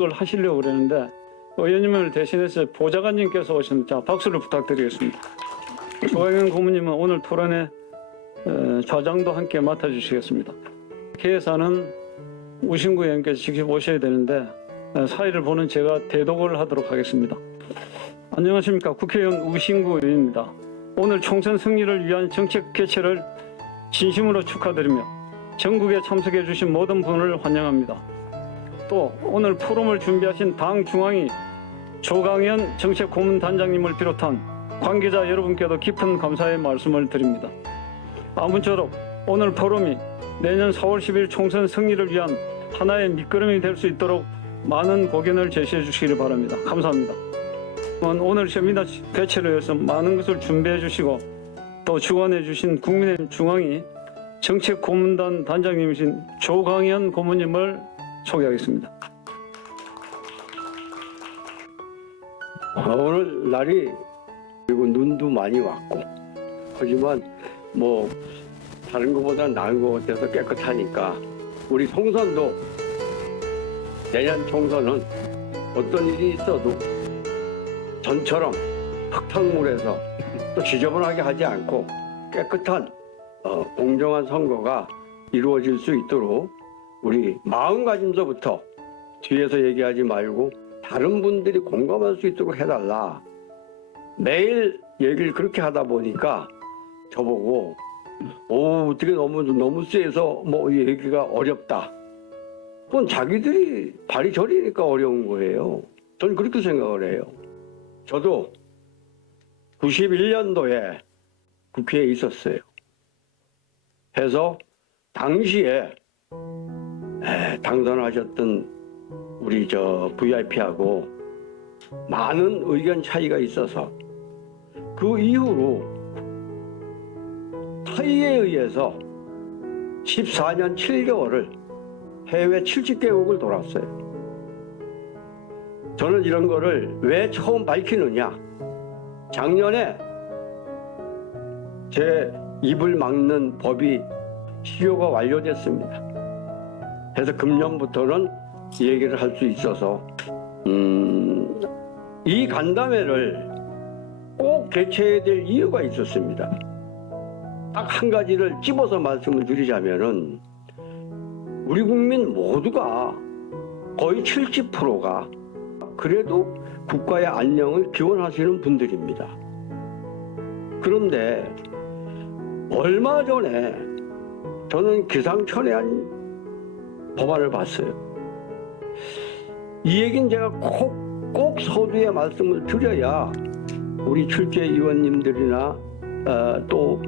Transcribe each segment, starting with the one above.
참석을 하시려고 그러는데 의원님을 대신해서 보좌관님께서 오셨습니다. 자, 박수를 부탁드리겠습니다. 조광현 고문님은 오늘 토론회 좌장도 함께 맡아주시겠습니다. 계산은 우신구 의원께서 직접 오셔야 되는데 사의를 보는 제가 대독을 하도록 하겠습니다. 안녕하십니까. 국회의원 우신구 의원입니다. 오늘 총선 승리를 위한 정책 개최를 진심으로 축하드리며 전국에 참석해 주신 모든 분을 환영합니다. 또 오늘 포럼을 준비하신 당 중앙위 조광현 정책고문단장님을 비롯한 관계자 여러분께도 깊은 감사의 말씀을 드립니다. 아무쪼록 오늘 포럼이 내년 4월 10일 총선 승리를 위한 하나의 밑거름이 될 수 있도록 많은 고견을 제시해 주시기 바랍니다. 감사합니다. 오늘 세미나 개최를 위해서 많은 것을 준비해 주시고 또 주관해 주신 국민의힘 중앙위 정책고문단 단장님이신 조광현 고문님을 소개하겠습니다. 오늘 날이 그리고 눈도 많이 왔고 하지만 뭐 다른 것보다 나은 것 같아서 깨끗하니까 우리 총선도 내년 총선은 어떤 일이 있어도 전처럼 흙탕물에서 또 지저분하게 하지 않고 깨끗한 공정한 선거가 이루어질 수 있도록 우리 마음가짐서부터 뒤에서 얘기하지 말고 다른 분들이 공감할 수 있도록 해달라. 매일 얘기를 그렇게 하다 보니까 저보고 어떻게 너무 세서 뭐 얘기가 어렵다. 그건 자기들이 발이 저리니까 어려운 거예요. 저는 그렇게 생각을 해요. 저도 91년도에 국회에 있었어요. 해서 당시에 당선하셨던 우리 VIP하고 많은 의견 차이가 있어서 그 이후로 타의에 의해서 14년 7개월을 해외 70개국을 돌았어요. 저는 이런 거를 왜 처음 밝히느냐. 작년에 제 입을 막는 법이 시효가 완료됐습니다. 그래서 금년부터는 이 얘기를 할 수 있어서 이 간담회를 꼭 개최해야 될 이유가 있었습니다. 딱 한 가지를 집어서 말씀을 드리자면은 우리 국민 모두가 거의 70%가 그래도 국가의 안녕을 기원하시는 분들입니다. 그런데 얼마 전에 저는 기상천외한 법안을 봤어요. 이 얘기는 제가 꼭 서두에 말씀을 드려야 우리 출제위원님들이나 또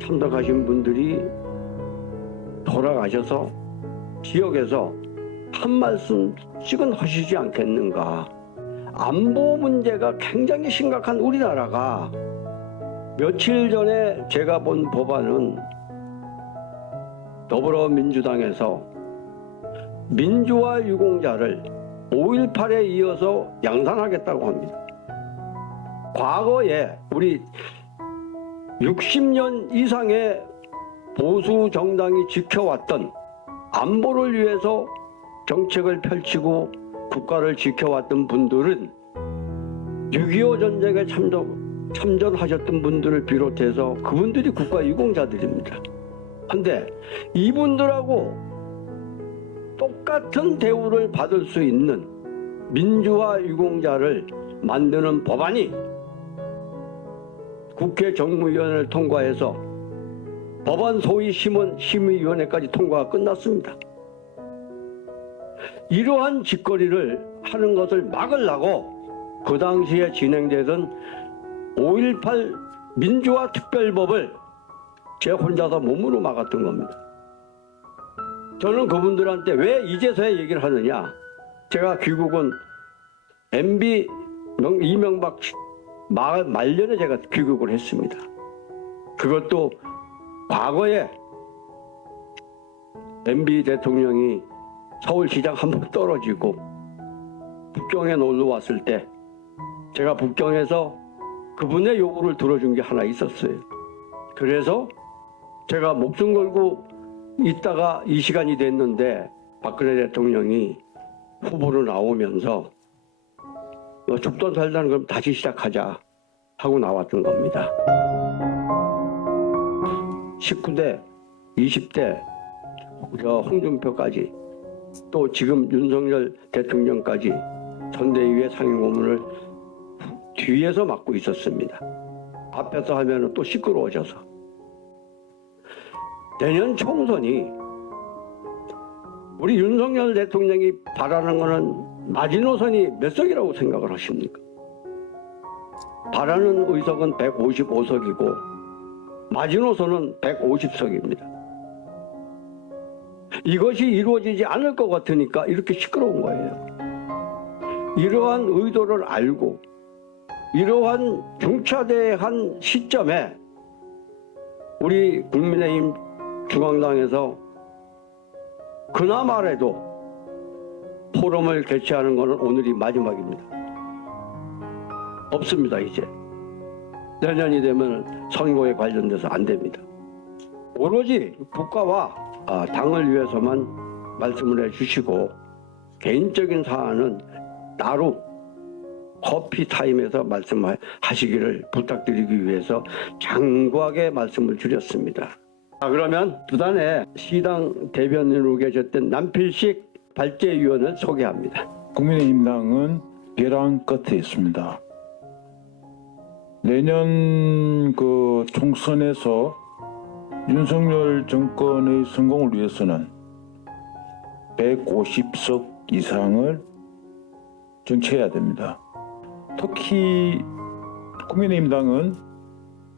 참석하신 분들이 돌아가셔서 지역에서 한 말씀씩은 하시지 않겠는가. 안보 문제가 굉장히 심각한 우리나라가 며칠 전에 제가 본 법안은 더불어민주당에서 민주화 유공자를 5.18에 이어서 양산하겠다고 합니다. 과거에 우리 60년 이상의 보수 정당이 지켜왔던 안보를 위해서 정책을 펼치고 국가를 지켜왔던 분들은 6.25 전쟁에 참전하셨던 분들을 비롯해서 그분들이 국가 유공자들입니다. 근데 이분들하고 똑같은 대우를 받을 수 있는 민주화 유공자를 만드는 법안이 국회 정무위원회를 통과해서 법안 소위 심의위원회까지 통과가 끝났습니다. 이러한 짓거리를 하는 것을 막으려고 그 당시에 진행되던 5.18 민주화 특별법을 제 혼자서 몸으로 막았던 겁니다. 저는 그분들한테 왜 이제서야 얘기를 하느냐. 제가 귀국은 MB 이명박 말년에 제가 귀국을 했습니다. 그것도 과거에 MB 대통령이 서울시장 한 번 떨어지고 북경에 놀러 왔을 때 제가 북경에서 그분의 요구를 들어준 게 하나 있었어요. 그래서 제가 목숨 걸고 있다가 이 시간이 됐는데 박근혜 대통령이 후보로 나오면서 죽던 살던 그럼 다시 시작하자 하고 나왔던 겁니다. 19대, 20대, 홍준표까지 또 지금 윤석열 대통령까지 선대위의 상임고문을 뒤에서 맡고 있었습니다. 앞에서 하면 또 시끄러워져서. 내년 총선이 우리 윤석열 대통령이 바라는 것은 마지노선이 몇 석이라고 생각을 하십니까? 바라는 의석은 155석이고 마지노선은 150석입니다. 이것이 이루어지지 않을 것 같으니까 이렇게 시끄러운 거예요. 이러한 의도를 알고 이러한 중차대한 시점에 우리 국민의힘 중앙당에서 그나마라도 포럼을 개최하는 것은 오늘이 마지막입니다. 없습니다. 이제 내년이 되면 선거에 관련돼서 안 됩니다. 오로지 국가와 당을 위해서만 말씀을 해주시고 개인적인 사안은 따로 커피 타임에서 말씀하시기를 부탁드리기 위해서 장구하게 말씀을 드렸습니다. 그러면 부산의 시당 대변인으로 계셨던 남필식 발제위원을 소개합니다. 국민의힘당은 벼랑 끝에 있습니다. 내년 총선에서 윤석열 정권의 성공을 위해서는 150석 이상을 쟁취해야 됩니다. 특히 국민의힘당은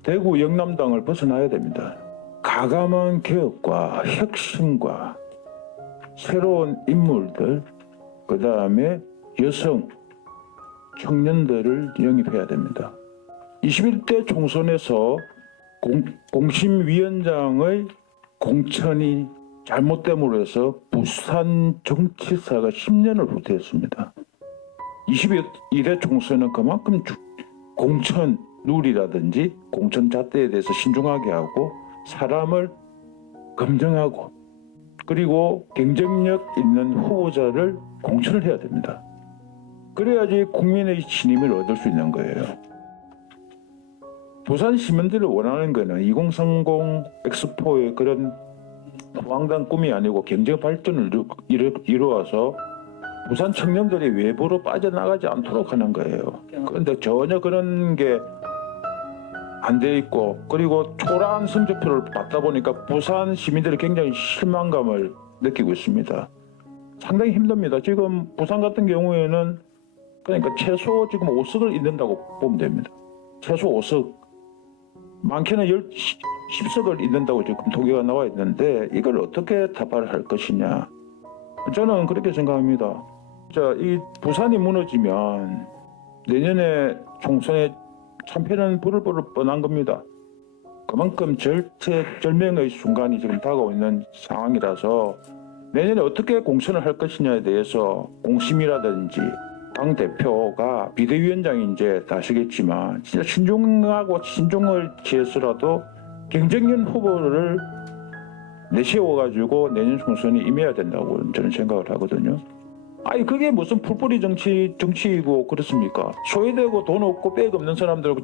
대구 영남당을 벗어나야 됩니다. 가감한 개혁과 혁신과 새로운 인물들, 그 다음에 여성, 청년들을 영입해야 됩니다. 21대 총선에서 공심위원장의 공천이 잘못됨으로 해서 부산 정치사가 10년을 후퇴했습니다. 21대 총선은 그만큼 공천 룰이라든지 공천 잣대에 대해서 신중하게 하고 사람을 검증하고 그리고 경쟁력 있는 후보자를 공천을 해야 됩니다. 그래야지 국민의 신임을 얻을 수 있는 거예요. 부산 시민들이 원하는 것은 2030 엑스포의 그런 호황단 꿈이 아니고 경제 발전을 이루어서 부산 청년들이 외부로 빠져나가지 않도록 하는 거예요. 그런데 전혀 그런 게 안 돼 있고 그리고 초라한 성적표를 받다 보니까 부산 시민들이 굉장히 실망감을 느끼고 있습니다. 상당히 힘듭니다. 지금 부산 같은 경우에는 그러니까 최소 지금 5석을 잇는다고 보면 됩니다. 최소 5석. 많게는 10석을 잇는다고 지금 통계가 나와 있는데 이걸 어떻게 타파를 할 것이냐. 저는 그렇게 생각합니다. 이 부산이 무너지면 내년에 총선에 참패는 부를 뻔한 겁니다. 그만큼 절체절명의 순간이 지금 다가오고 있는 상황이라서 내년에 어떻게 공천을 할 것이냐에 대해서 공심이라든지 당대표가 비대위원장이 이제 다시겠지만 진짜 신중하고 신중을 취해서라도 경쟁력 후보를 내세워가지고 내년 총선에 임해야 된다고 저는 생각을 하거든요. 아니 그게 무슨 풀뿌리 정치이고 그렇습니까? 소외되고 돈 없고 백 없는 사람들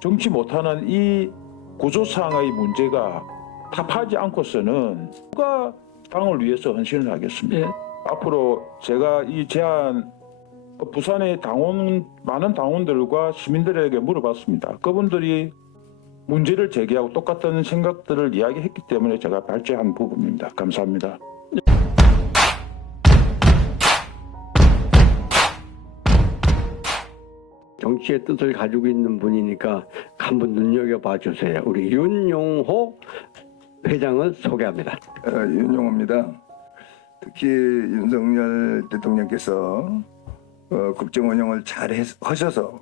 정치 못하는 이 구조상의 문제가 답하지 않고서는 누가 당을 위해서 헌신을 하겠습니까? 앞으로 제가 이 제안 부산의 많은 당원들과 시민들에게 물어봤습니다. 그분들이 문제를 제기하고 똑같은 생각들을 이야기했기 때문에 제가 발제한 부분입니다. 감사합니다. 정치의 뜻을 가지고 있는 분이니까 한번 눈여겨봐 주세요. 우리 윤용호 회장을 소개합니다. 윤용호입니다. 특히 윤석열 대통령께서 국정 운영을 잘 하셔서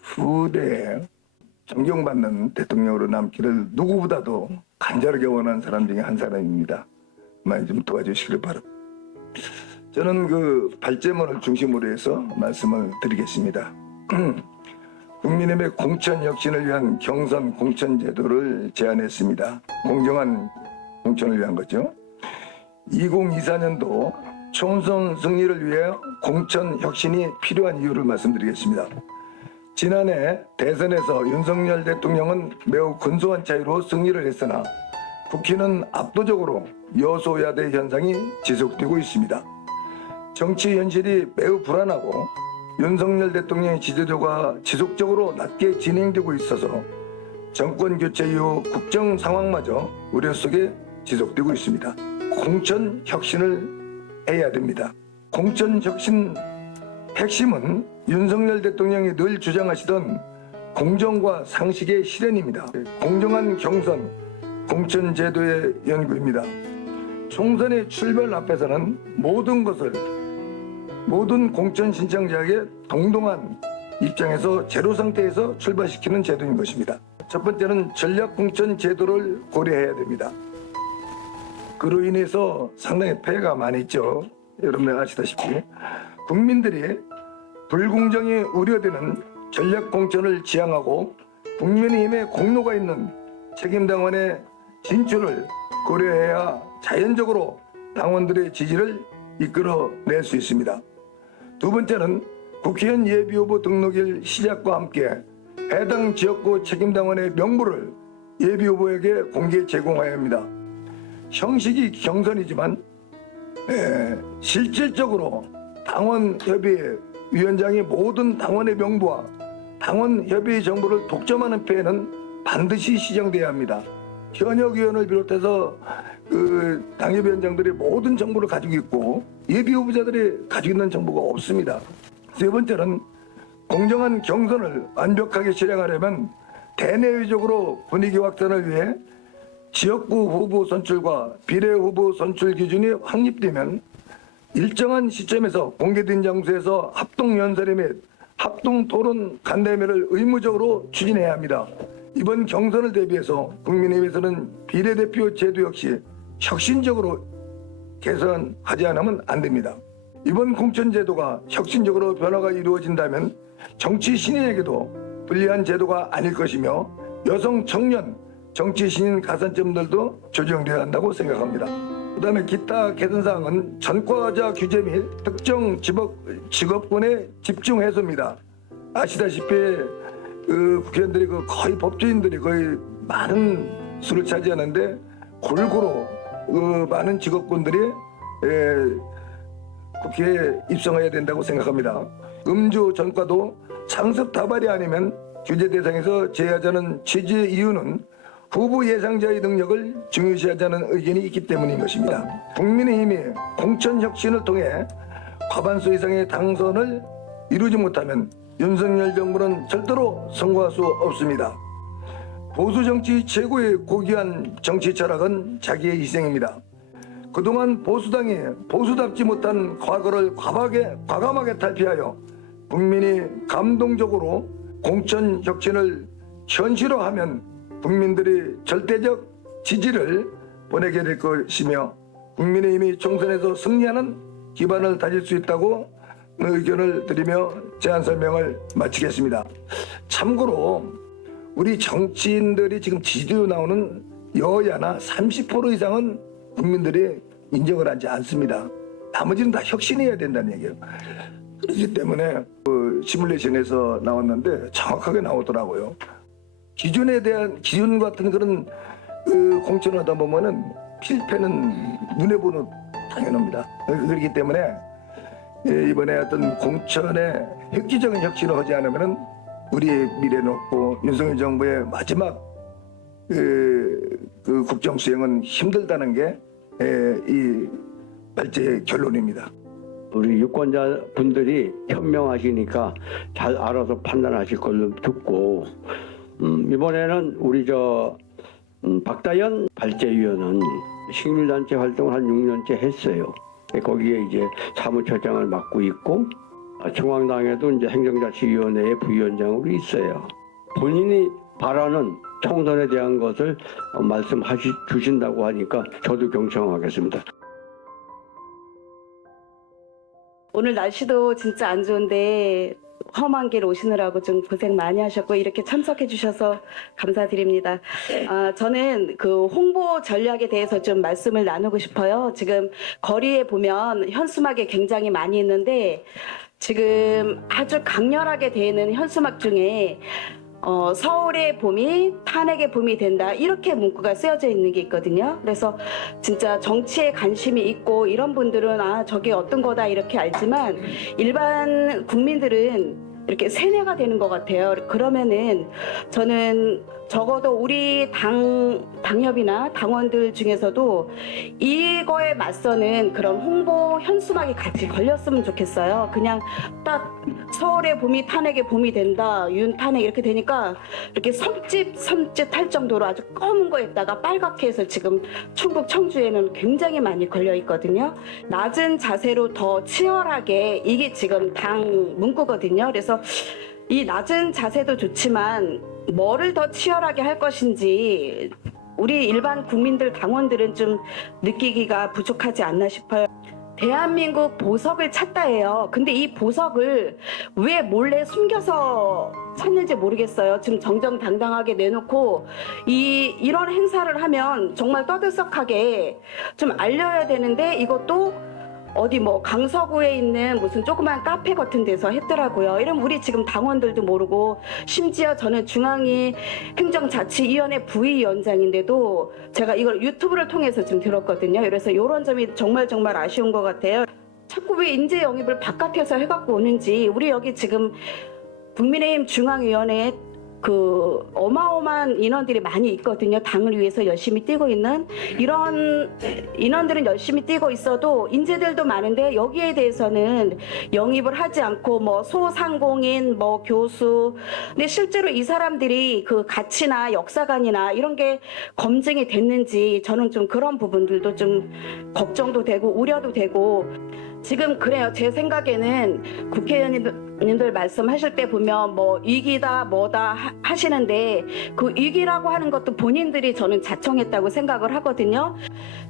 후대에 존경받는 대통령으로 남기를 누구보다도 간절하게 원하는 사람 중에 한 사람입니다. 많이 좀 도와주시길 바랍니다. 저는 그 발제문을 중심으로 해서 말씀을 드리겠습니다. 국민의힘의 공천 혁신을 위한 경선 공천 제도를 제안했습니다. 공정한 공천을 위한 거죠. 2024년도 총선 승리를 위해 공천 혁신이 필요한 이유를 말씀드리겠습니다. 지난해 대선에서 윤석열 대통령은 매우 근소한 차이로 승리를 했으나 국회는 압도적으로 여소야대 현상이 지속되고 있습니다. 정치 현실이 매우 불안하고 윤석열 대통령의 지지도가 지속적으로 낮게 진행되고 있어서 정권 교체 이후 국정 상황마저 우려 속에 지속되고 있습니다. 공천 혁신을 해야 됩니다. 공천 혁신 핵심은 윤석열 대통령이 늘 주장하시던 공정과 상식의 실현입니다. 공정한 경선, 공천 제도의 연구입니다. 총선의 출발 앞에서는 모든 공천 신청자에게 동등한 입장에서 제로 상태에서 출발시키는 제도인 것입니다. 첫 번째는 전략 공천 제도를 고려해야 됩니다. 그로 인해서 상당히 폐해가 많이 있죠. 여러분들 아시다시피 국민들이 불공정이 우려되는 전략 공천을 지향하고 국민의힘에 공로가 있는 책임당원의 진출을 고려해야 자연적으로 당원들의 지지를 이끌어낼 수 있습니다. 두 번째는 국회의원 예비후보 등록일 시작과 함께 해당 지역구 책임당원의 명부를 예비후보에게 공개 제공해야 합니다. 형식이 경선이지만 실질적으로 당원협의위원장이 모든 당원의 명부와 당원협의회 정보를 독점하는 폐해는 반드시 시정돼야 합니다. 현역 의원을 비롯해서 당협위원장들이 모든 정보를 가지고 있고 예비후보자들이 가지고 있는 정보가 없습니다. 세 번째는 공정한 경선을 완벽하게 실행하려면 대내외적으로 분위기 확산을 위해 지역구 후보 선출과 비례 후보 선출 기준이 확립되면 일정한 시점에서 공개된 장소에서 합동연설회 및 합동토론 간담회를 의무적으로 추진해야 합니다. 이번 경선을 대비해서 국민의힘에서는 비례대표 제도 역시 혁신적으로 개선하지 않으면 안 됩니다. 이번 공천제도가 혁신적으로 변화가 이루어진다면 정치 신인에게도 불리한 제도가 아닐 것이며 여성, 청년, 정치 신인 가산점들도 조정되어야 한다고 생각합니다. 그 다음에 기타 개선사항은 전과자 규제 및 특정 직업군의 집중 해소입니다. 아시다시피 국회의원들이 거의 법조인들이 거의 많은 수를 차지하는데 골고루 많은 직업군들이 국회에 입성해야 된다고 생각합니다. 음주 전과도 상습 다발이 아니면 규제 대상에서 제외하자는 취지의 이유는 후보 예상자의 능력을 중요시하자는 의견이 있기 때문인 것입니다. 국민의힘이 공천 혁신을 통해 과반수 이상의 당선을 이루지 못하면 윤석열 정부는 절대로 성공할 수 없습니다. 보수 정치 최고의 고귀한 정치 철학은 자기의 희생입니다. 그동안 보수당이 보수답지 못한 과거를 과감하게 탈피하여 국민이 감동적으로 공천 혁신을 현실화하면 국민들이 절대적 지지를 보내게 될 것이며 국민의힘이 총선에서 승리하는 기반을 다질 수 있다고 의견을 드리며 제안 설명을 마치겠습니다. 참고로 우리 정치인들이 지금 지지율 나오는 여야나 30% 이상은 국민들이 인정을 하지 않습니다. 나머지는 다 혁신해야 된다는 얘기예요. 그렇기 때문에 시뮬레이션에서 나왔는데 정확하게 나오더라고요. 기준에 대한 기준 같은 그런 공천을 하다 보면은 필패는 눈에 보는 당연합니다. 그렇기 때문에 이번에 어떤 공천에 획기적인 혁신을 하지 않으면은 우리의 미래는 없고 윤석열 정부의 마지막 그 국정 수행은 힘들다는 게 이 발제의 결론입니다. 우리 유권자 분들이 현명하시니까 잘 알아서 판단하실 걸로 듣고 이번에는 우리 박다연 발제위원은 시민단체 활동을 한 6년째 했어요. 거기에 이제 사무처장을 맡고 있고 중앙당에도 이제 행정자치위원회의 부위원장으로 있어요. 본인이 바라는 총선에 대한 것을 주신다고 하니까 저도 경청하겠습니다. 오늘 날씨도 진짜 안 좋은데 험한 길 오시느라고 좀 고생 많이 하셨고 이렇게 참석해 주셔서 감사드립니다. 저는 그 홍보 전략에 대해서 좀 말씀을 나누고 싶어요. 지금 거리에 보면 현수막이 굉장히 많이 있는데 지금 아주 강렬하게 되는 현수막 중에 서울의 봄이 탄핵의 봄이 된다 이렇게 문구가 쓰여져 있는 게 있거든요. 그래서 진짜 정치에 관심이 있고 이런 분들은 저게 어떤 거다 이렇게 알지만 일반 국민들은 이렇게 세뇌가 되는 것 같아요. 그러면은 저는 적어도 우리 당협이나 당원들 중에서도 이거에 맞서는 그런 홍보 현수막이 같이 걸렸으면 좋겠어요. 그냥 딱 서울의 봄이 탄핵의 봄이 된다, 윤 탄핵 이렇게 되니까 이렇게 섬찟할 정도로 아주 검은 거에다가 빨갛게 해서 지금 충북 청주에는 굉장히 많이 걸려 있거든요. 낮은 자세로 더 치열하게 이게 지금 당 문구거든요. 그래서 이 낮은 자세도 좋지만 뭐를 더 치열하게 할 것인지 우리 일반 국민들 당원들은 좀 느끼기가 부족하지 않나 싶어요. 대한민국 보석을 찾다 해요. 근데 이 보석을 왜 몰래 숨겨서 찾는지 모르겠어요. 지금 정정당당하게 내놓고 이런 행사를 하면 정말 떠들썩하게 좀 알려야 되는데 이것도 어디 뭐 강서구에 있는 무슨 조그만 카페 같은 데서 했더라고요. 이러면 우리 지금 당원들도 모르고 심지어 저는 중앙위 행정자치위원회 부위원장인데도 제가 이걸 유튜브를 통해서 지금 들었거든요. 그래서 이런 점이 정말 아쉬운 것 같아요. 자꾸 왜 인재 영입을 바깥에서 해갖고 오는지 우리 여기 지금 국민의힘 중앙위원회에 그 어마어마한 인원들이 많이 있거든요. 당을 위해서 열심히 뛰고 있는 이런 인원들은 열심히 뛰고 있어도 인재들도 많은데 여기에 대해서는 영입을 하지 않고 뭐 소상공인 뭐 교수 근데 실제로 이 사람들이 그 가치나 역사관이나 이런 게 검증이 됐는지 저는 좀 그런 부분들도 좀 걱정도 되고 우려도 되고 지금 그래요. 제 생각에는 국회의원님들 말씀하실 때 보면 뭐 위기다 뭐다 하시는데 그 위기라고 하는 것도 본인들이 저는 자청했다고 생각을 하거든요.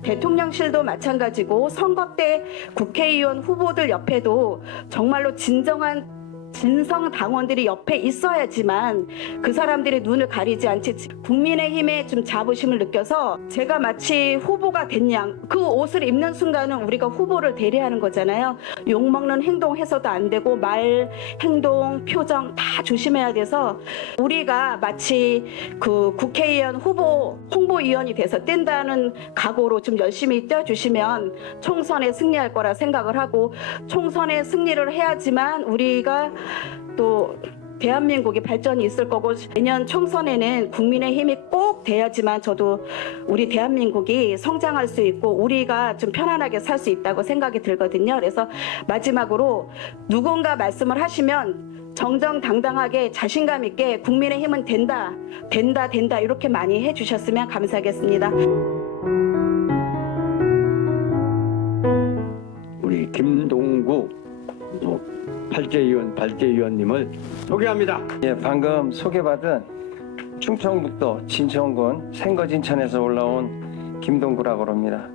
대통령실도 마찬가지고 선거 때 국회의원 후보들 옆에도 정말로 진정한 진성 당원들이 옆에 있어야지만 그 사람들의 눈을 가리지 않지 국민의힘에 좀 자부심을 느껴서 제가 마치 후보가 됐냐 그 옷을 입는 순간은 우리가 후보를 대리하는 거잖아요. 욕먹는 행동해서도 안 되고 말, 행동, 표정 다 조심해야 돼서 우리가 마치 그 국회의원 후보 홍보위원이 돼서 뛴다는 각오로 좀 열심히 뛰어주시면 총선에 승리할 거라 생각을 하고 총선에 승리를 해야지만 우리가 또 대한민국이 발전이 있을 거고 내년 총선에는 국민의힘이 꼭 돼야지만 저도 우리 대한민국이 성장할 수 있고 우리가 좀 편안하게 살 수 있다고 생각이 들거든요. 그래서 마지막으로 누군가 말씀을 하시면 정정당당하게 자신감 있게 국민의힘은 된다 이렇게 많이 해주셨으면 감사하겠습니다. 우리 김동구 발제위원님을 소개합니다. 예, 방금 소개받은 충청북도 진천군 생거진천에서 올라온 김동구라고 합니다.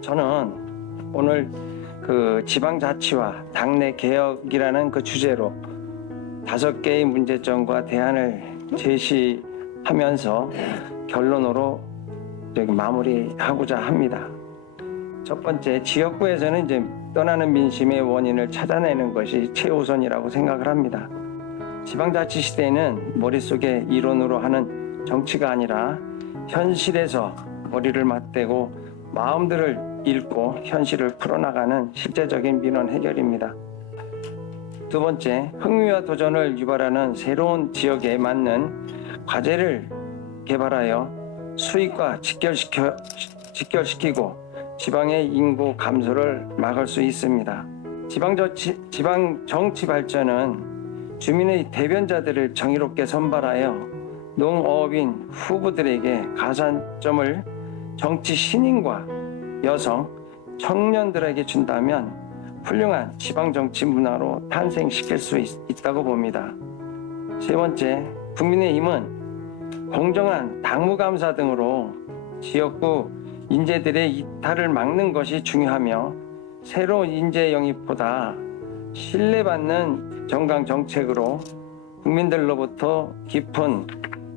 저는 오늘 그 지방자치와 당내 개혁이라는 그 주제로 5개의 문제점과 대안을 제시하면서 결론으로 마무리하고자 합니다. 첫 번째, 지역구에서는 이제 떠나는 민심의 원인을 찾아내는 것이 최우선이라고 생각을 합니다. 지방자치 시대에는 머릿속에 이론으로 하는 정치가 아니라 현실에서 머리를 맞대고 마음들을 읽고 현실을 풀어나가는 실제적인 민원 해결입니다. 두 번째, 흥미와 도전을 유발하는 새로운 지역에 맞는 과제를 개발하여 수익과 직결시키고 지방의 인구 감소를 막을 수 있습니다. 지방 정치 발전은 주민의 대변자들을 정의롭게 선발하여 농어업인 후보들에게 가산점을 정치 신인과 여성, 청년들에게 준다면 훌륭한 지방 정치 문화로 탄생시킬 수 있다고 봅니다. 세 번째, 국민의힘은 공정한 당무감사 등으로 지역구 인재들의 이탈을 막는 것이 중요하며 새로운 인재 영입보다 신뢰받는 정강 정책으로 국민들로부터 깊은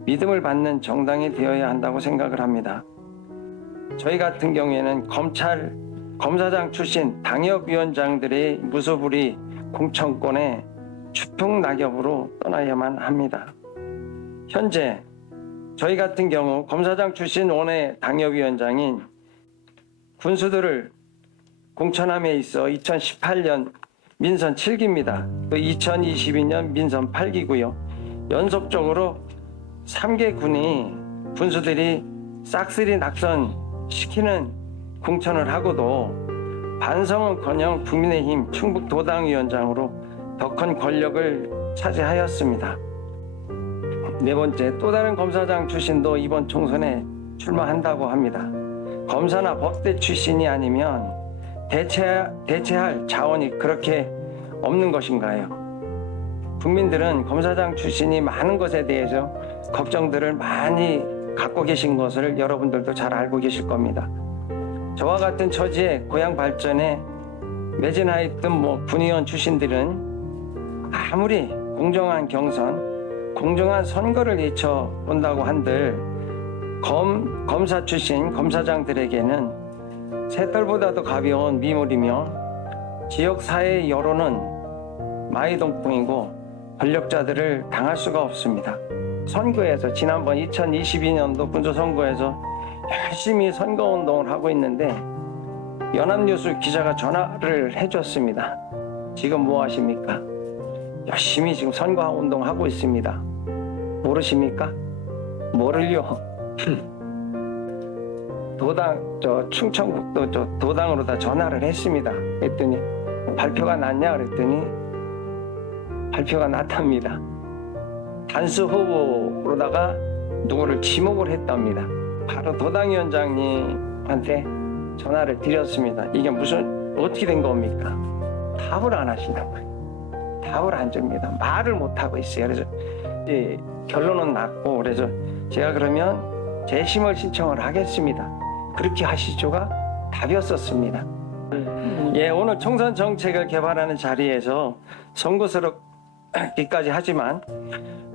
믿음을 받는 정당이 되어야 한다고 생각을 합니다. 저희 같은 경우에는 검사장 출신 당협위원장들의 무소불위 공천권에 추풍낙엽으로 떠나야만 합니다. 현재 저희 같은 경우 검사장 출신 원외 당협위원장인 군수들을 공천함에 있어 2018년 민선 7기입니다. 2022년 민선 8기고요. 연속적으로 3개 군이 군수들이 싹쓸이 낙선시키는 공천을 하고도 반성은커녕 국민의힘 충북도당위원장으로 더 큰 권력을 차지하였습니다. 네 번째, 또 다른 검사장 출신도 이번 총선에 출마한다고 합니다. 검사나 법대 출신이 아니면 대체할 자원이 그렇게 없는 것인가요? 국민들은 검사장 출신이 많은 것에 대해서 걱정들을 많이 갖고 계신 것을 여러분들도 잘 알고 계실 겁니다. 저와 같은 처지에 고향 발전에 매진하였던 군의원 출신들은 아무리 공정한 경선, 공정한 선거를 외쳐본다고 한들 검사 출신 검사장들에게는 새떨보다도 가벼운 미물이며 지역사회의 여론은 마이동풍이고 권력자들을 당할 수가 없습니다. 선거에서 지난번 2022년도 군소선거에서 열심히 선거운동을 하고 있는데 연합뉴스 기자가 전화를 해줬습니다. 지금 뭐 하십니까? 열심히 지금 선거운동하고 있습니다. 모르십니까? 뭐를요? 충청북도 도당으로 다 전화를 했습니다. 그랬더니 발표가 났냐 그랬더니 발표가 났답니다. 단수 후보로다가 누구를 지목을 했답니다. 바로 도당위원장님한테 전화를 드렸습니다. 이게 어떻게 된 겁니까? 답을 안 하신다고요. 답을 안 줍니다. 말을 못 하고 있어요. 그래서 이제 결론은 났고 그래서 제가 그러면 재심을 신청을 하겠습니다. 그렇게 하시죠가 답이었었습니다. 예, 오늘 총선 정책을 개발하는 자리에서 송구스럽기까지 하지만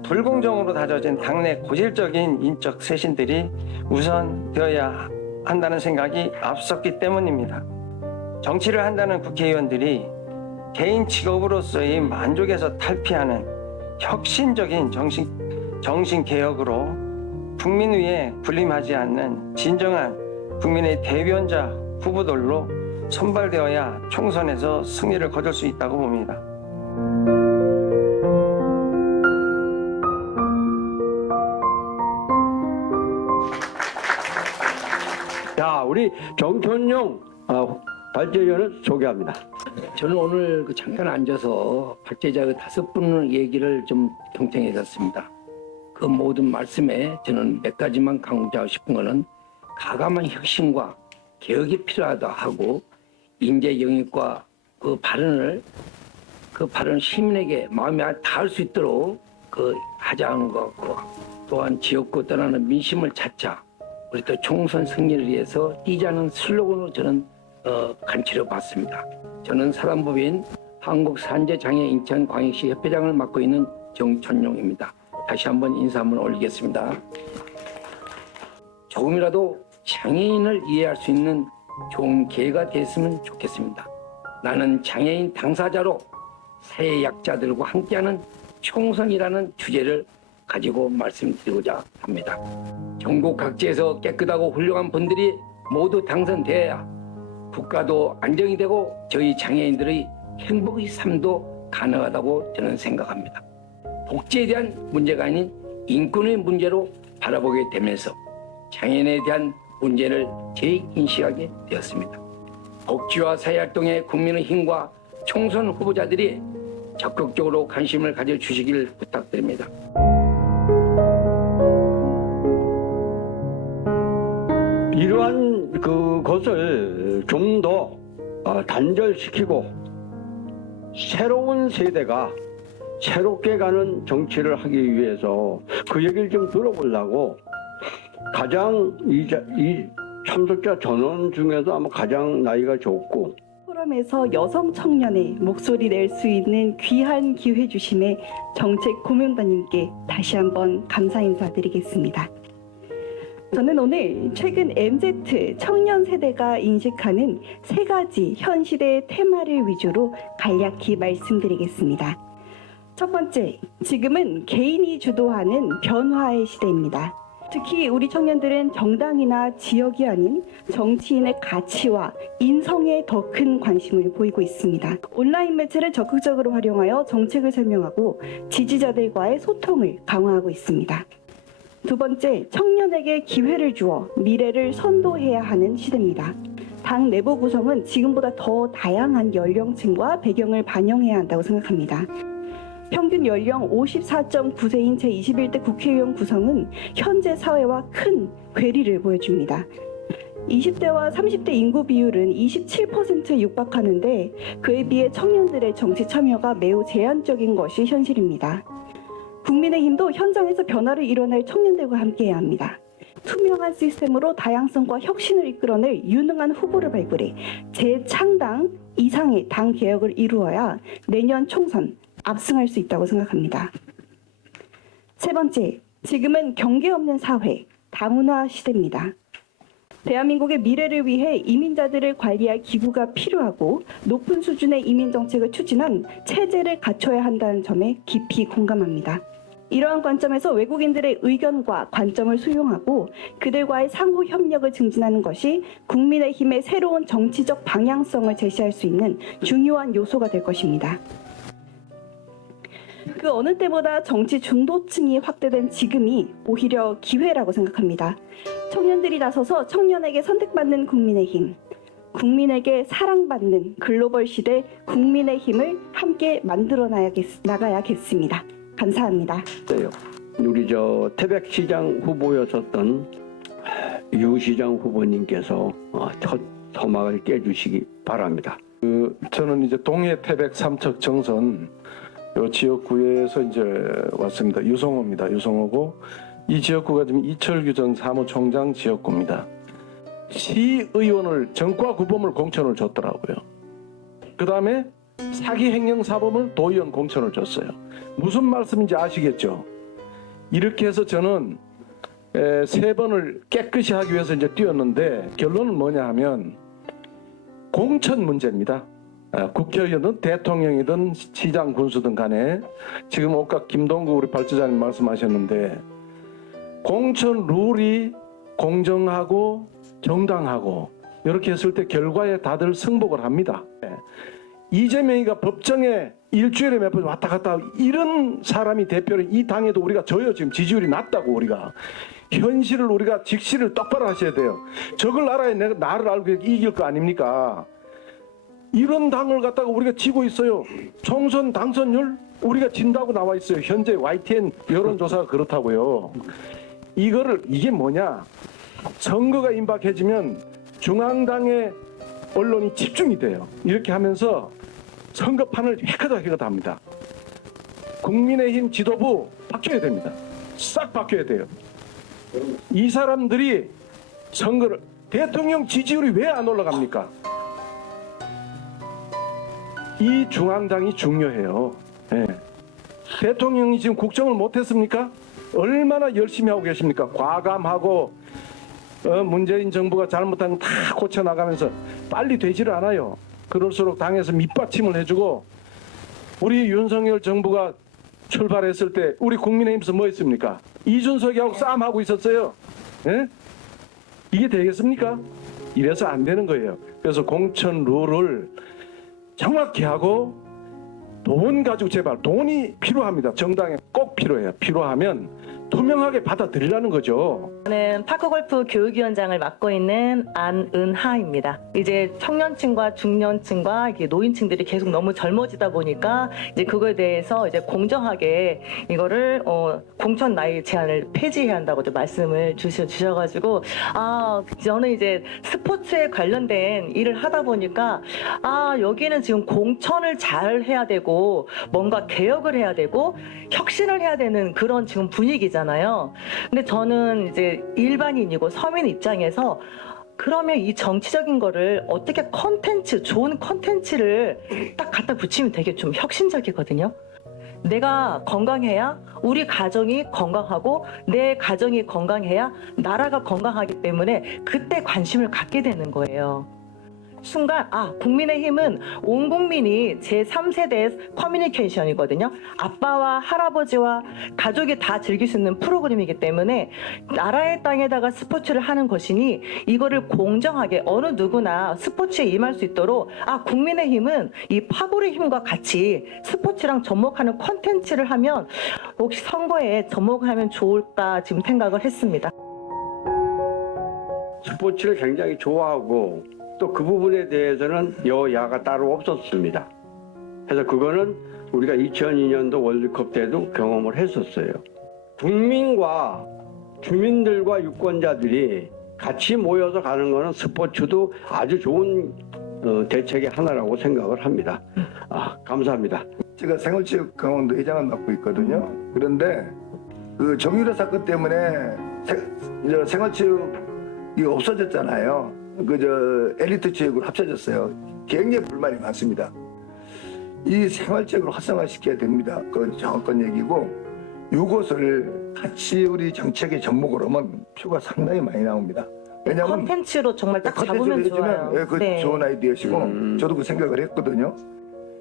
불공정으로 다져진 당내 고질적인 인적 쇄신들이 우선되어야 한다는 생각이 앞섰기 때문입니다. 정치를 한다는 국회의원들이 개인 직업으로서의 만족에서 탈피하는 혁신적인 정신 개혁으로 국민 위에 군림하지 않는 진정한 국민의 대변자 후보들로 선발되어야 총선에서 승리를 거둘 수 있다고 봅니다. 자, 우리 정천용 발제위원을 소개합니다. 저는 오늘 잠깐 앉아서 발제자 5분 얘기를 좀 경청해 줬습니다. 그 모든 말씀에 저는 몇 가지만 강조하고 싶은 거는 가감한 혁신과 개혁이 필요하다 하고 인재 영입과 그 발언을 시민에게 마음에 닿을 수 있도록 하자는 것 같고 또한 지역구 떠나는 민심을 찾자 우리 또 총선 승리를 위해서 뛰자는 슬로건으로 저는 간치려 봤습니다. 저는 사단법인 한국산재장애인천광역시 협회장을 맡고 있는 정천용입니다. 다시 한번 인사 한번 올리겠습니다. 조금이라도 장애인을 이해할 수 있는 좋은 기회가 됐으면 좋겠습니다. 나는 장애인 당사자로 사회 약자들과 함께하는 총선이라는 주제를 가지고 말씀드리고자 합니다. 전국 각지에서 깨끗하고 훌륭한 분들이 모두 당선되어야 국가도 안정이 되고 저희 장애인들의 행복의 삶도 가능하다고 저는 생각합니다. 복지에 대한 문제가 아닌 인권의 문제로 바라보게 되면서 장애인에 대한 문제를 재인식하게 되었습니다. 복지와 사회활동에 국민의 힘과 총선 후보자들이 적극적으로 관심을 가져주시길 부탁드립니다. 이러한 것을 좀 더 단절시키고 새로운 세대가 새롭게 가는 정치를 하기 위해서 그 얘기를 좀 들어보려고 이 참석자 전원 중에서 아마 가장 나이가 적고 포럼에서 여성 청년의 목소리 낼 수 있는 귀한 기회 주심에 정책 고명단님께 다시 한번 감사 인사드리겠습니다. 저는 오늘 최근 MZ 청년 세대가 인식하는 세 가지 현 시대의 테마를 위주로 간략히 말씀드리겠습니다. 첫 번째, 지금은 개인이 주도하는 변화의 시대입니다. 특히 우리 청년들은 정당이나 지역이 아닌 정치인의 가치와 인성에 더 큰 관심을 보이고 있습니다. 온라인 매체를 적극적으로 활용하여 정책을 설명하고 지지자들과의 소통을 강화하고 있습니다. 두 번째, 청년에게 기회를 주어 미래를 선도해야 하는 시대입니다. 당 내부 구성은 지금보다 더 다양한 연령층과 배경을 반영해야 한다고 생각합니다. 평균 연령 54.9세인 제21대 국회의원 구성은 현재 사회와 큰 괴리를 보여줍니다. 20대와 30대 인구 비율은 27%에 육박하는데 그에 비해 청년들의 정치 참여가 매우 제한적인 것이 현실입니다. 국민의힘도 현장에서 변화를 이뤄낼 청년들과 함께해야 합니다. 투명한 시스템으로 다양성과 혁신을 이끌어낼 유능한 후보를 발굴해 재창당 이상의 당 개혁을 이루어야 내년 총선 압승할 수 있다고 생각합니다. 세 번째, 지금은 경계 없는 사회, 다문화 시대입니다. 대한민국의 미래를 위해 이민자들을 관리할 기구가 필요하고 높은 수준의 이민 정책을 추진한 체제를 갖춰야 한다는 점에 깊이 공감합니다. 이러한 관점에서 외국인들의 의견과 관점을 수용하고 그들과의 상호 협력을 증진하는 것이 국민의힘의 새로운 정치적 방향성을 제시할 수 있는 중요한 요소가 될 것입니다. 그 어느 때보다 정치 중도층이 확대된 지금이 오히려 기회라고 생각합니다. 청년들이 나서서 청년에게 선택받는 국민의힘, 국민에게 사랑받는 글로벌 시대 국민의힘을 함께 만들어 나가야겠습니다. 감사합니다. 우리 태백시장 후보였었던 유 시장 후보님께서 첫 서막을 깨주시기 바랍니다. 저는 이제 동해 태백 삼척 정선 요 지역구에서 이제 왔습니다. 유성호입니다. 유성호고 이 지역구가 지금 이철규 전 사무총장 지역구입니다. 시의원을 정과구범을 공천을 줬더라고요. 그 다음에 사기 횡령 사범을 도의원 공천을 줬어요. 무슨 말씀인지 아시겠죠? 이렇게 해서 저는 3번을 깨끗이 하기 위해서 이제 뛰었는데 결론은 뭐냐 하면 공천 문제입니다. 국회의원은 대통령이든 시장 군수든 간에 지금 아까 김동구 우리 발제자님 말씀하셨는데 공천 룰이 공정하고 정당하고 이렇게 했을 때 결과에 다들 승복을 합니다. 이재명이가 법정에 일주일에 몇 번 왔다 갔다 하고 이런 사람이 대표를 이 당에도 우리가 져요. 지금 지지율이 낮다고 우리가. 현실을 우리가 직시를 똑바로 하셔야 돼요. 적을 알아야 내가 나를 알고 이길 거 아닙니까? 이런 당을 갖다가 우리가 지고 있어요. 총선 당선율 우리가 진다고 나와 있어요. 현재 YTN 여론조사가 그렇다고요. 이게 뭐냐? 선거가 임박해지면 중앙당의 언론이 집중이 돼요. 이렇게 하면서 선거판을 획하다 합니다. 국민의힘 지도부 바뀌어야 됩니다. 싹 바뀌어야 돼요. 이 사람들이 선거를 대통령 지지율이 왜 안 올라갑니까? 이 중앙당이 중요해요. 네. 대통령이 지금 국정을 못했습니까? 얼마나 열심히 하고 계십니까? 과감하고 문재인 정부가 잘못한 거 다 고쳐나가면서 빨리 되지를 않아요. 그럴수록 당에서 밑받침을 해주고 우리 윤석열 정부가 출발했을 때 우리 국민의힘에서 뭐 했습니까? 이준석이하고 싸움하고 있었어요. 예? 이게 되겠습니까? 이래서 안 되는 거예요. 그래서 공천 룰을 정확히 하고 돈 가지고 제발 돈이 필요합니다. 정당에 꼭 필요해요. 필요하면 투명하게 받아들이라는 거죠. 저는 파크골프 교육위원장을 맡고 있는 안은하입니다. 이제 청년층과 중년층과 이게 노인층들이 계속 너무 젊어지다 보니까 이제 그거에 대해서 이제 공정하게 이거를 공천 나이 제한을 폐지해야 한다고 말씀을 주셔가지고 저는 이제 스포츠에 관련된 일을 하다 보니까 여기는 지금 공천을 잘 해야 되고 뭔가 개혁을 해야 되고 혁신을 해야 되는 그런 지금 분위기잖아요. 근데 저는 이제 일반인이고 서민 입장에서 그러면 이 정치적인 거를 어떻게 좋은 컨텐츠를 딱 갖다 붙이면 되게 좀 혁신적이거든요. 내가 건강해야 우리 가정이 건강하고 내 가정이 건강해야 나라가 건강하기 때문에 그때 관심을 갖게 되는 거예요. 순간 국민의힘은 온 국민이 제3세대 커뮤니케이션이거든요. 아빠와 할아버지와 가족이 다 즐길 수 있는 프로그램이기 때문에 나라의 땅에다가 스포츠를 하는 것이니 이거를 공정하게 어느 누구나 스포츠에 임할 수 있도록 국민의힘은 이 파고의 힘과 같이 스포츠랑 접목하는 콘텐츠를 하면 혹시 선거에 접목하면 좋을까 지금 생각을 했습니다. 스포츠를 굉장히 좋아하고 또 그 부분에 대해서는 여야가 따로 없었습니다. 그래서 그거는 우리가 2002년도 월드컵 때도 경험을 했었어요. 국민과 주민들과 유권자들이 같이 모여서 가는 거는 스포츠도 아주 좋은 대책의 하나라고 생각을 합니다. 감사합니다. 제가 생활체육강원도 회장을 맡고 있거든요. 그런데 그 정유라 사건 때문에 생활체육이 없어졌잖아요. 엘리트 체육으로 합쳐졌어요. 굉장히 불만이 많습니다. 이 생활체육을 활성화시켜야 됩니다. 그건 정확한 얘기고 이것을 같이 우리 정책에 접목을 하면 표가 상당히 많이 나옵니다. 왜냐하면 콘텐츠로 정말 딱 잡으면 컨텐츠를 좋아요. 해주면 그 좋은 아이디어시고 저도 그 생각을 했거든요.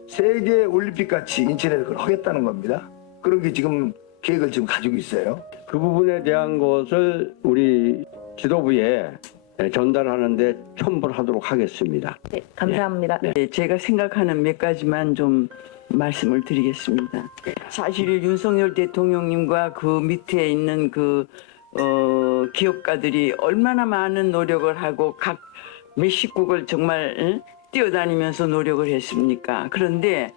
세계 올림픽 같이 인천에서 그걸 하겠다는 겁니다. 그런 게 지금 계획을 지금 가지고 있어요. 그 부분에 대한 것을 우리 지도부에 전달하는데 첨부하도록 하겠습니다. 네, 감사합니다. 네, 제가 생각하는 몇 가지만 좀 말씀을 드리겠습니다. 사실 윤석열 대통령님과 그 밑에 있는 기업가들이 얼마나 많은 노력을 하고 각 몇십국을 정말 뛰어다니면서 노력을 했습니까? 그런데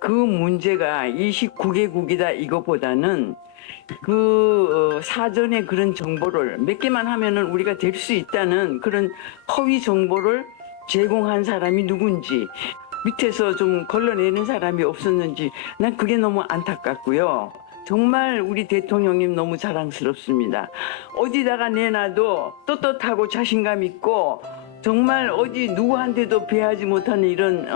그 문제가 29개국이다 이거보다는 사전에 그런 정보를 몇 개만 하면은 우리가 될 수 있다는 그런 허위 정보를 제공한 사람이 누군지 밑에서 좀 걸러내는 사람이 없었는지 난 그게 너무 안타깝고요. 정말 우리 대통령님 너무 자랑스럽습니다. 어디다가 내놔도 떳떳하고 자신감 있고 정말 어디 누구한테도 배하지 못하는 이런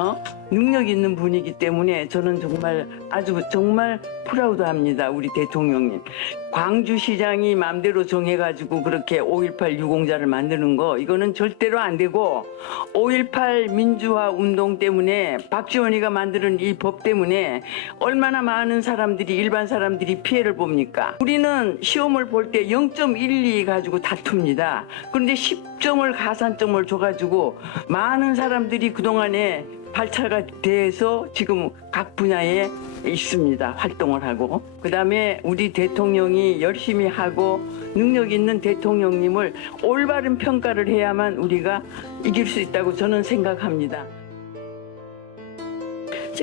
능력 있는 분이기 때문에 저는 정말 프라우드합니다. 우리 대통령님. 광주시장이 마음대로 정해가지고 그렇게 5.18 유공자를 만드는 거 이거는 절대로 안 되고 5.18 민주화 운동 때문에 박지원이가 만드는 이 법 때문에 얼마나 많은 사람들이 일반 사람들이 피해를 봅니까? 우리는 시험을 볼 때 0.12 가지고 다툽니다. 그런데 10점을 가산점을 줘가지고 많은 사람들이 그동안에 발차가 돼서 지금 각 분야에 있습니다. 활동을 하고. 그다음에 우리 대통령이 열심히 하고 능력 있는 대통령님을 올바른 평가를 해야만 우리가 이길 수 있다고 저는 생각합니다.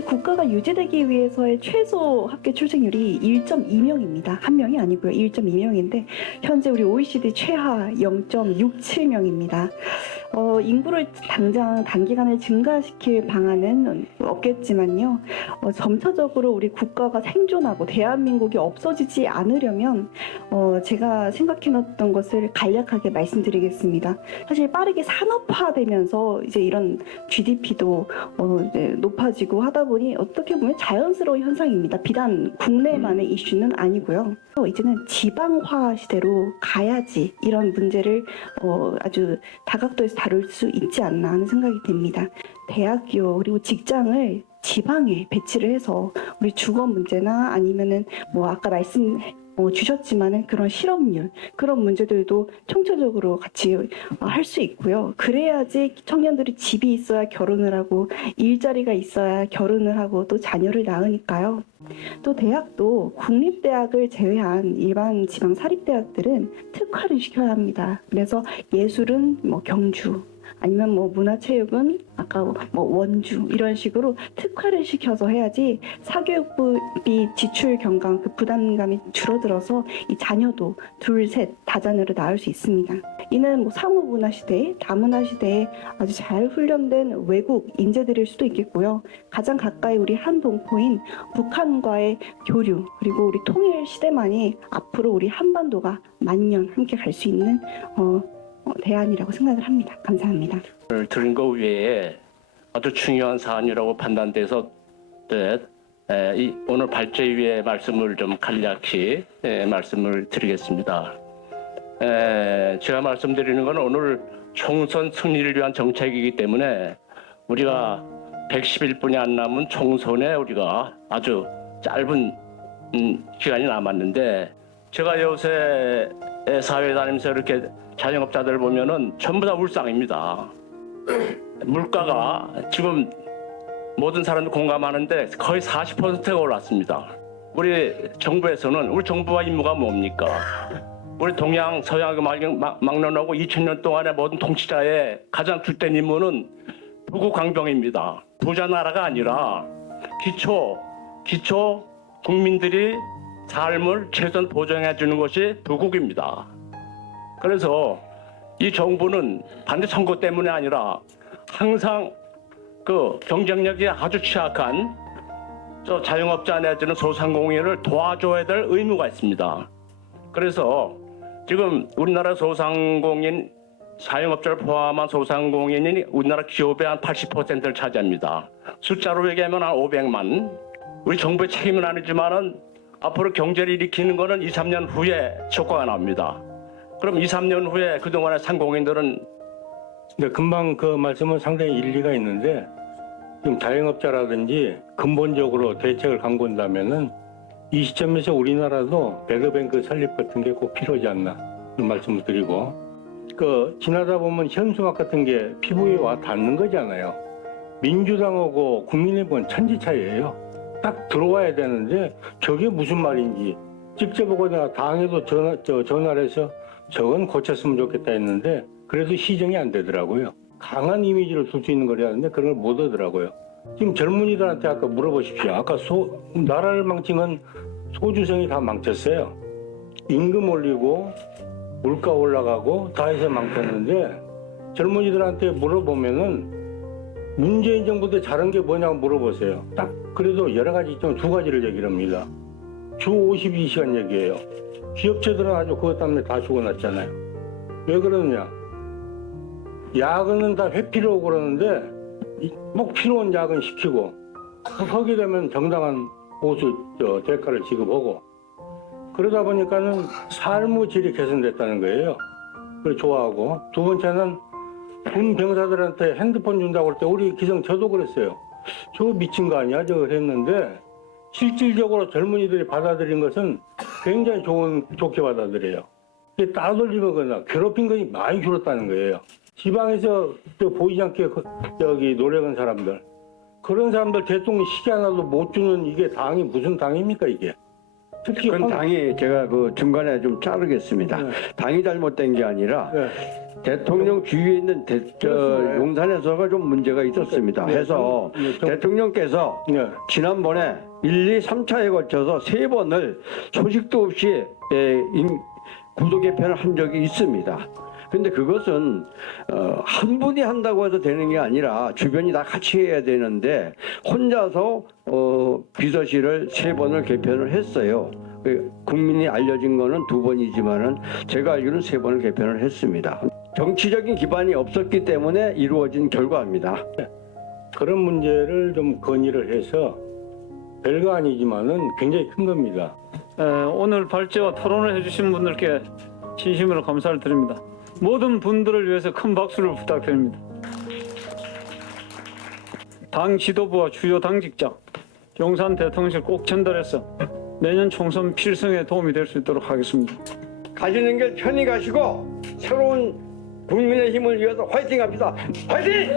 국가가 유지되기 위해서의 최소 학교 출생률이 1.2명입니다. 한 명이 아니고요. 1.2명인데 현재 우리 OECD 최하 0.67명입니다. 인구를 단기간에 증가시킬 방안은 없겠지만요. 점차적으로 우리 국가가 생존하고 대한민국이 없어지지 않으려면 제가 생각해놨던 것을 간략하게 말씀드리겠습니다. 사실 빠르게 산업화되면서 이제 이런 GDP도 이제 높아지고 하다 보니 어떻게 보면 자연스러운 현상입니다. 비단 국내만의 이슈는 아니고요. 이제는 지방화 시대로 가야지 이런 문제를 아주 다각도에서 다룰 수 있지 않나 하는 생각이 듭니다. 대학교 그리고 직장을 지방에 배치를 해서 우리 주거 문제나 아니면은 아까 말씀 주셨지만은 그런 실업률 그런 문제들도 총체적으로 같이 할 수 있고요. 그래야지 청년들이 집이 있어야 결혼을 하고 일자리가 있어야 결혼을 하고 또 자녀를 낳으니까요. 또 대학도 국립대학을 제외한 일반 지방 사립대학들은 특화를 시켜야 합니다. 그래서 예술은 경주 아니면 문화체육은 아까 원주 이런 식으로 특화를 시켜서 해야지 사교육비 지출 경감 그 부담감이 줄어들어서 이 자녀도 둘, 셋 다자녀를 낳을 수 있습니다. 이는 상호문화 시대, 다문화 시대에 아주 잘 훈련된 외국 인재들일 수도 있겠고요. 가장 가까이 우리 한 동포인 북한과의 교류 그리고 우리 통일 시대만이 앞으로 우리 한반도가 만년 함께 갈 수 있는 대안이라고 생각을 합니다. 감사합니다. 들은 거 외에 아주 중요한 사안이라고 판단돼서 오늘 발제위의 말씀을 좀 간략히 말씀을 드리겠습니다. 제가 말씀드리는 건 오늘 총선 승리를 위한 정책이기 때문에 우리가 111분이 안 남은 총선에 우리가 아주 짧은 기간이 남았는데, 제가 요새 사회 다니면서 이렇게 자영업자들 보면은 전부 다 울상입니다. 물가가 지금 모든 사람이 공감하는데 거의 40%가 올랐습니다. 우리 정부에서는, 우리 정부와 임무가 뭡니까? 우리 동양 서양을 막론하고 2000년 동안의 모든 통치자의 가장 주된 임무는 부국 강병입니다. 부자 나라가 아니라 기초 국민들이 삶을 최선 보장해 주는 것이 부국입니다. 그래서 이 정부는 반드시 선거 때문에 아니라 항상 그 경쟁력이 아주 취약한 자영업자 내지는 소상공인을 도와줘야 될 의무가 있습니다. 그래서 지금 우리나라 소상공인, 자영업자를 포함한 소상공인이 우리나라 기업의 한 80%를 차지합니다. 숫자로 얘기하면 한 500만. 우리 정부의 책임은 아니지만은 앞으로 경제를 일으키는 거는 2, 3년 후에 효과가 나옵니다. 그럼 2, 3년 후에 그동안의 상공인들은 네, 금방 그 말씀은 상당히 일리가 있는데, 지금 자영업자라든지 근본적으로 대책을 강구한다면은 이 시점에서 우리나라도 배드뱅크 설립 같은 게 꼭 필요하지 않나 그런 말씀을 드리고, 지나다 보면 현수막 같은 게 피부에 와 닿는 거잖아요. 민주당하고 국민의힘은 천지 차이예요. 딱 들어와야 되는데 저게 무슨 말인지 직접 보고 내가 당에도 전화를 해서 저건 고쳤으면 좋겠다 했는데 그래도 시정이 안 되더라고요. 강한 이미지를 줄 수 있는 거라는데 그런 걸 못 하더라고요. 지금 젊은이들한테 아까 물어보십시오. 아까 나라를 망친 소주성이 다 망쳤어요. 임금 올리고 물가 올라가고 다 해서 망쳤는데, 젊은이들한테 물어보면은 문재인 정부 때 잘한 게 뭐냐고 물어보세요. 딱 그래도 여러 가지 좀 두 가지를 얘기를 합니다. 주 52시간 얘기해요. 기업체들은 아주 그것 때문에 다 죽어났잖아요. 왜 그러느냐? 야근은 다 회피로 오고 그러는데 뭐 필요한 야근 시키고 하게 되면 정당한 보수 대가를 지급하고, 그러다 보니까는 삶의 질이 개선됐다는 거예요. 그걸 좋아하고, 두 번째는 군 병사들한테 핸드폰 준다고 할 때 우리 기성 저도 그랬어요. 저 미친 거 아니야? 저거 했는데 실질적으로 젊은이들이 받아들인 것은 굉장히 좋게 받아들여요. 따돌리면 거나 괴롭힌 것이 많이 줄었다는 거예요. 지방에서 보이지 않게 노력한 사람들, 그런 사람들 대통령 시기 하나도 못 주는 이게 당이 무슨 당입니까 이게? 특히 그건 당이, 제가 중간에 좀 자르겠습니다. 네. 당이 잘못된 게 아니라 네. 대통령 주위에 있는 용산에서가 좀 문제가 있었습니다. 네. 해서 대통령께서 네. 지난번에 1, 2, 3차에 거쳐서 3번을 소식도 없이 구도 개편을 한 적이 있습니다. 근데 그것은 한 분이 한다고 해서 되는 게 아니라 주변이 다 같이 해야 되는데, 혼자서 비서실을 3번을 개편을 했어요. 국민이 알려진 거는 2번이지만은 제가 알기로는 3번을 개편을 했습니다. 정치적인 기반이 없었기 때문에 이루어진 결과입니다. 그런 문제를 좀 건의를 해서, 별거 아니지만은 굉장히 큰 겁니다. 오늘 발제와 토론을 해주신 분들께 진심으로 감사를 드립니다. 모든 분들을 위해서 큰 박수를 부탁드립니다. 당 지도부와 주요 당직자, 용산 대통령실 꼭 전달해서 내년 총선 필승에 도움이 될 수 있도록 하겠습니다. 가시는 길 편히 가시고 새로운 국민의 힘을 위해서 화이팅 합시다. 화이팅!